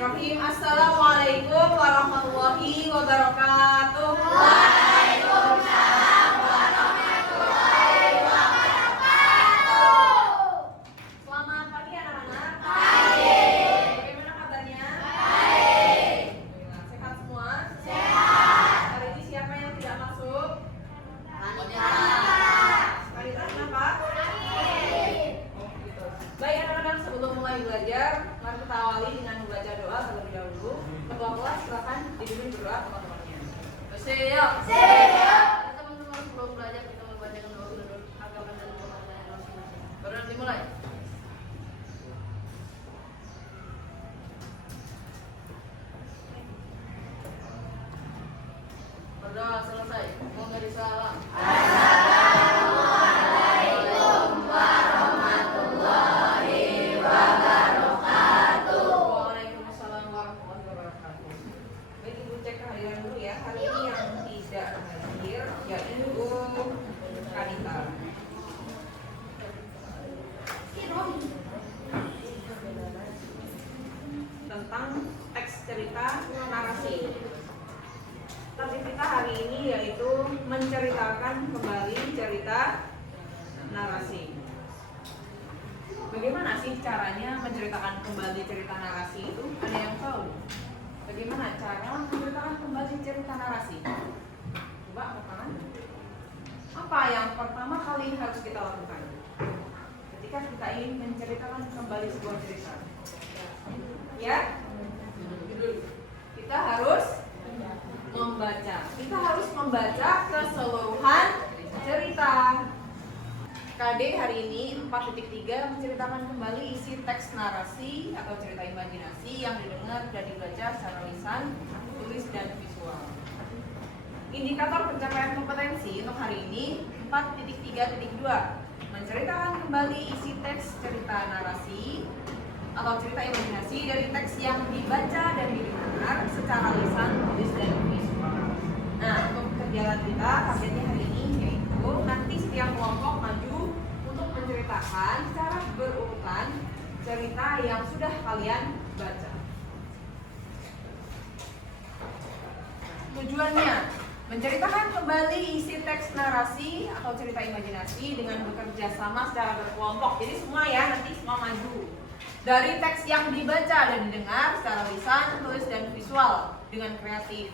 Bismillahirrahmanirrahim. Assalamualaikum warahmatullahi wabarakatuh. Waalaikumsalam warahmatullahi wabarakatuh. Selamat pagi anak-anak. Pagi. Bagaimana kabarnya? Baik. Sehat semua? Sehat. Hari ini siapa yang tidak masuk? Wanita. Wanita kenapa? Oh gitu. Baik anak-anak, sebelum mulai belajar, mari kita awali dengan membaca doa terlebih dahulu. Ketua kelas silakan dipimpin berdoa teman-temannya. Siap. Siap. Teman-teman, sebelum belajar kita membacakan doa dulu agama dan kepercayaan masing-masing. Baru nanti mulai. Berdoa selesai. Memberi salam. Assalamualaikum warahmatullahi wabarakatuh. Waalaikumsalam warahmatullahi wabarakatuh. Baik, Ibu cek kehadiran dulu ya. Hari ini yang tidak hadir yaitu Kanita. Tentang teks cerita narasi. Topik kita hari ini yaitu menceritakan kembali cerita narasi. Bagaimana sih caranya menceritakan kembali cerita narasi itu? Ada yang tahu? Bagaimana cara menceritakan kembali cerita narasi? Coba angkat tangan. Apa yang pertama kali harus kita lakukan ketika kita ingin menceritakan kembali sebuah cerita? Ya? Kita harus membaca. Kita harus membaca keseluruhan cerita. KD hari ini 4.3 menceritakan kembali isi teks narasi atau cerita imajinasi yang didengar dan dibaca secara lisan, tulis, dan visual. Indikator pencapaian kompetensi untuk hari ini 4.3.2 menceritakan kembali isi teks cerita narasi atau cerita imajinasi dari teks yang dibaca dan didengar secara lisan, tulis, dan visual. Nah, untuk kerjaan kita targetnya hari ini yaitu nanti setiap kelompok maju untuk menceritakan secara berurutan cerita yang sudah kalian baca. Tujuannya menceritakan kembali isi teks narasi atau cerita imajinasi dengan bekerja sama secara berkelompok. Jadi semua ya, nanti semua maju dari teks yang dibaca dan didengar secara lisan, tulis, dan visual dengan kreatif.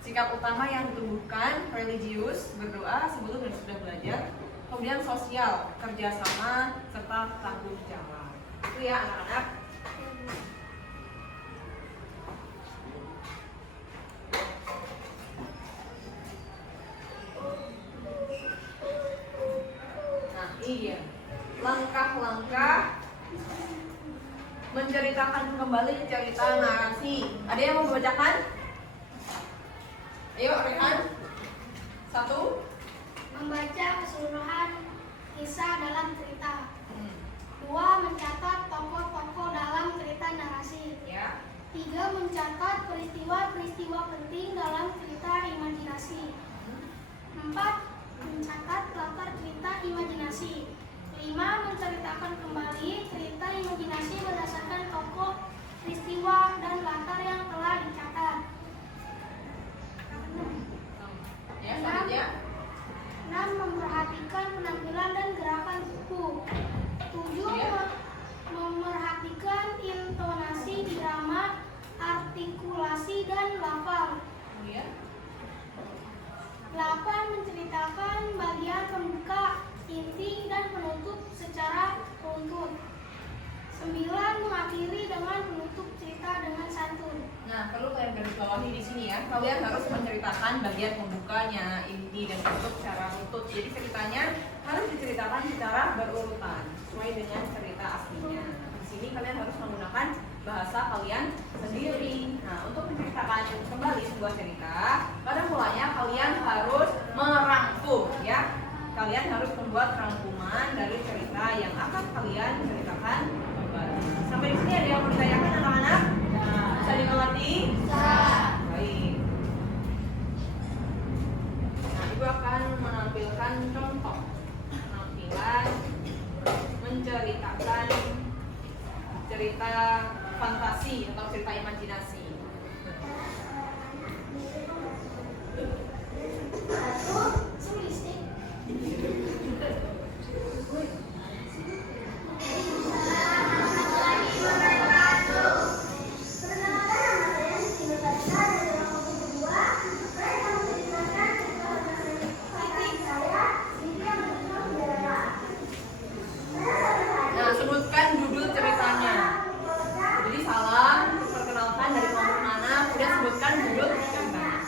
Sikap utama yang ditumbuhkan religius, berdoa sebelum dan sudah belajar. Kemudian sosial, kerjasama, serta tanggung jawab. Itu ya anak-anak. Nah, ini dia langkah-langkah menceritakan kembali cerita narasi. Ada yang mau membacakan? Ayo, Rehan. 1. Membaca keseluruhan kisah dalam cerita. 2. Mencatat tokoh-tokoh dalam cerita narasi. Ya. 3. Mencatat peristiwa-peristiwa penting dalam cerita imajinasi. 4. Mencatat latar cerita imajinasi. 5. Menceritakan kembali cerita imajinasi berdasarkan tokoh, peristiwa, dan latar yang telah dicatat. Ya, selanjutnya. 6. Memperhatikan penampilan dan gerakan buku. 7. Ya. Memerhatikan intonasi irama, artikulasi, dan lafal. Kemudian 8. Menceritakan bagian pembuka, inti, dan penutup secara runtut. 9. Mengakhiri dengan penutup cerita dengan santun. Nah, perlu kalian garis bawahi di sini ya. Kalian harus menceritakan bagian pembukanya, inti, dan penutup secara runtut. Jadi ceritanya harus diceritakan secara berurutan sesuai dengan cerita aslinya. Di sini kalian harus menggunakan bahasa kalian sendiri. Nah, untuk menceritakan kembali sebuah cerita, pada mulanya kalian harus merangkum ya. Kalian harus membuat rangkuman dari cerita yang akan kalian ceritakan kembali. Sampai di sini ada yang mau ditanyakan anak-anak? Bisa dimengerti? Baik. Nah, Ibu akan menampilkan contoh penampilan menceritakan cerita fantasi atau cerita imajinasi. Nah, sebutkan judul ceritanya. Jadi salam, perkenalkan dari kelompok mana, kemudian sebutkan judul ceritanya.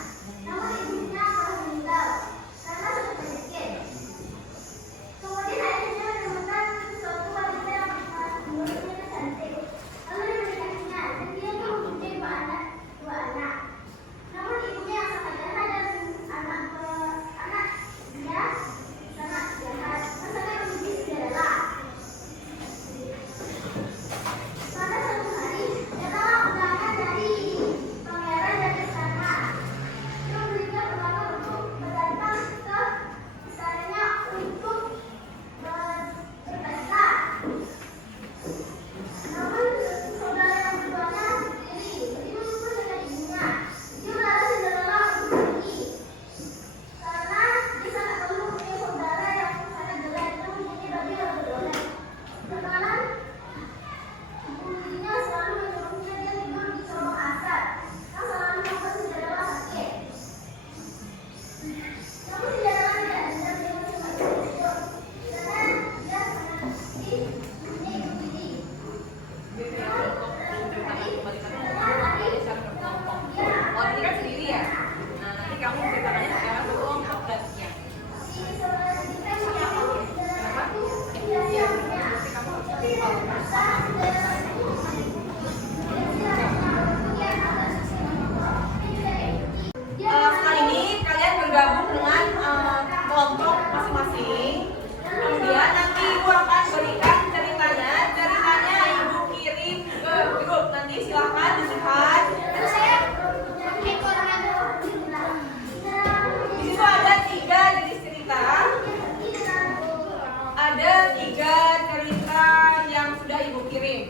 Setelah ini kalian bergabung dengan kelompok masing-masing. Kemudian nanti ibu akan berikan ceritanya ibu kirim ke grup. Nanti silahkan dilihat. Di situ ada 3 jenis cerita. Ada 3 cerita yang sudah ibu kirim.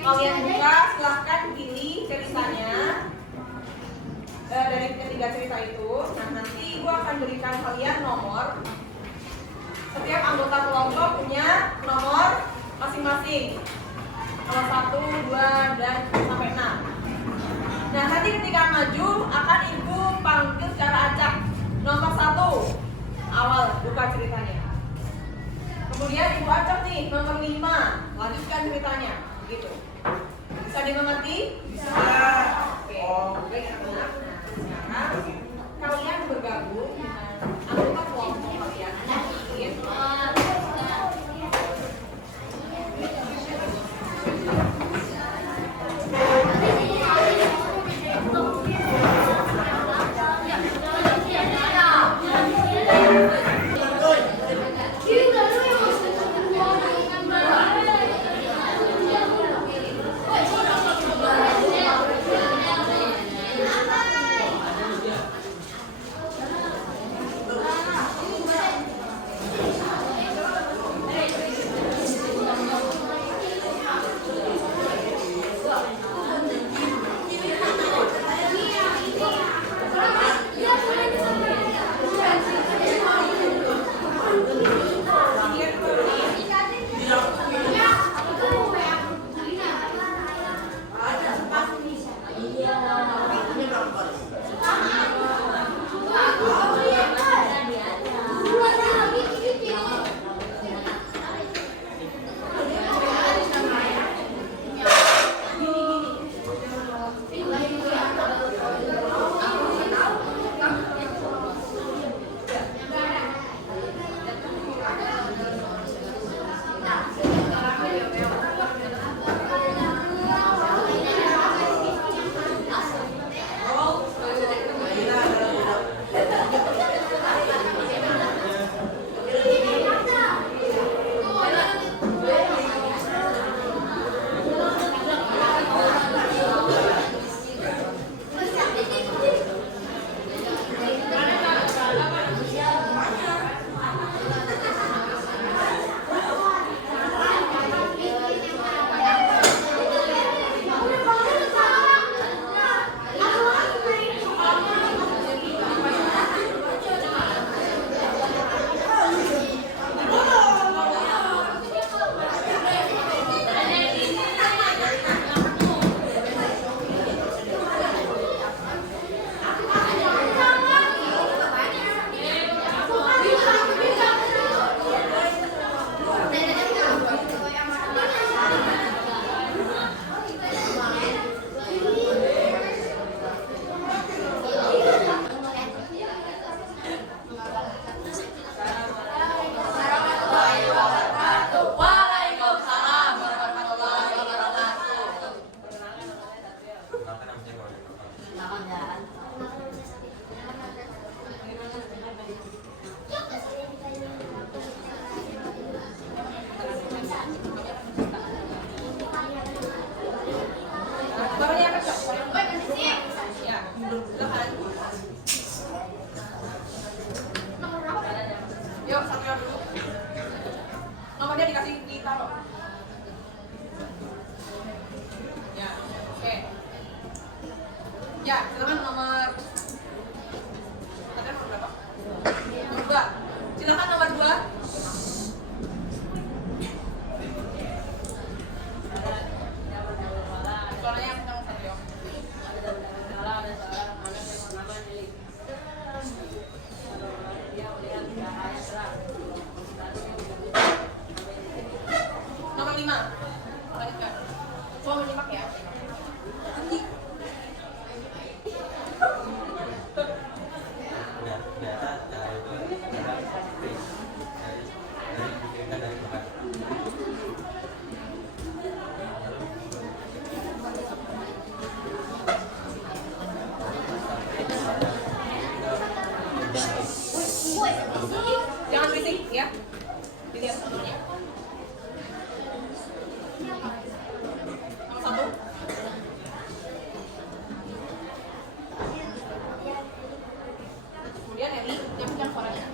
Kalian buka, silahkan pilih ceritanya. Dari ketiga cerita itu, nah nanti ibu akan berikan kalian nomor. Setiap anggota kelompok punya nomor masing-masing, nomor 1, 2, dan sampai 6. Nah nanti ketika maju akan ibu panggil secara acak. Nomor 1, awal buka ceritanya. Kemudian ibu acak nih nomor 5, lanjutkan ceritanya, gitu. Bisa dimengerti? Bisa. Oke, baik anak-anak. Sekarang kalian bergabung dengan anggota kelompok kalian. Ya, silakan nomor. Tadi nomor berapa? Nomor 2. Silakan nomor 2. Suaranya yang kencang satu ya. Nomor 5. Lanjutkan. Coba menyimak ya. Data itu adalah dari diberikan dari Tuhan. Jangan berisik ya. Dilihat nomornya. Nomor 1. Kemudian Eli, yang kencang suaranya.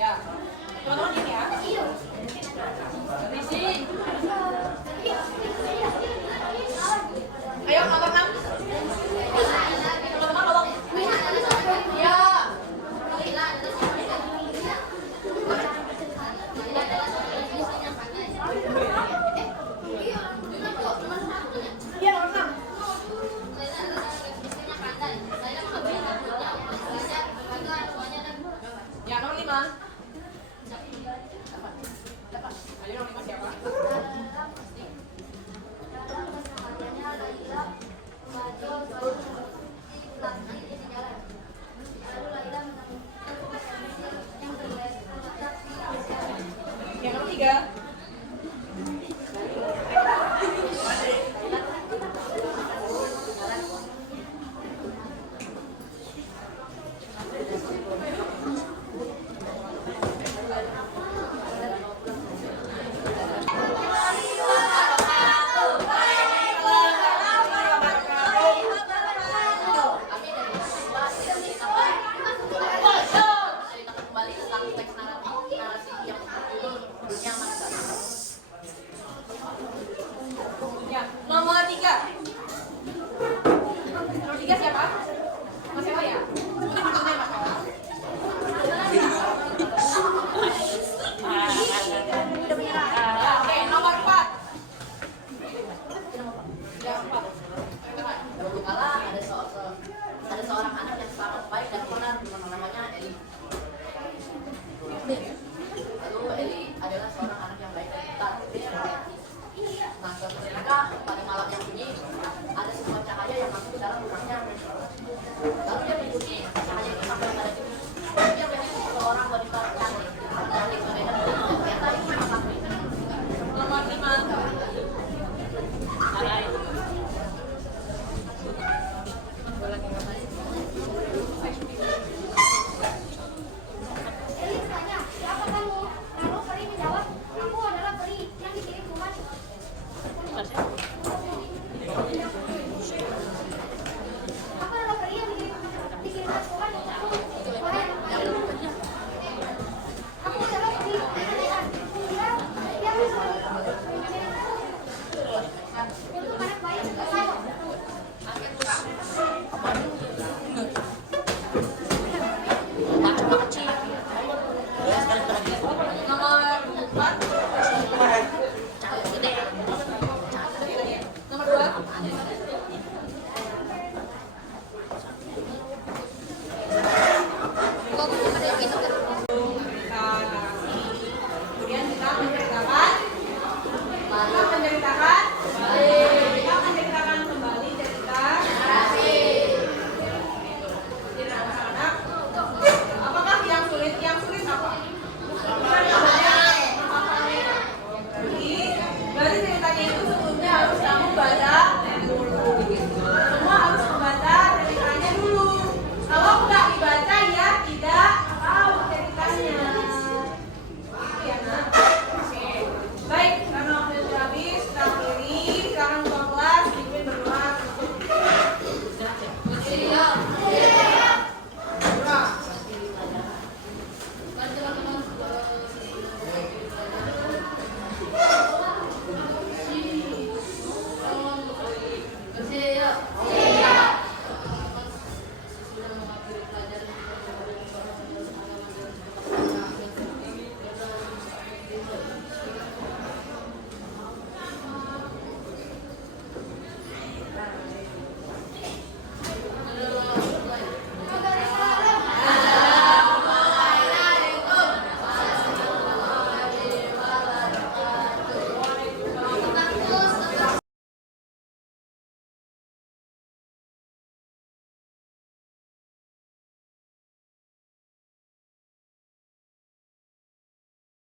Ya, teman-teman ini ya. Ayo nomor 6. Teman-teman tolong. Ya. Iya nomor 6. Ya nomor 5. Ayo nomor 5 siapa? Yang nomor 3.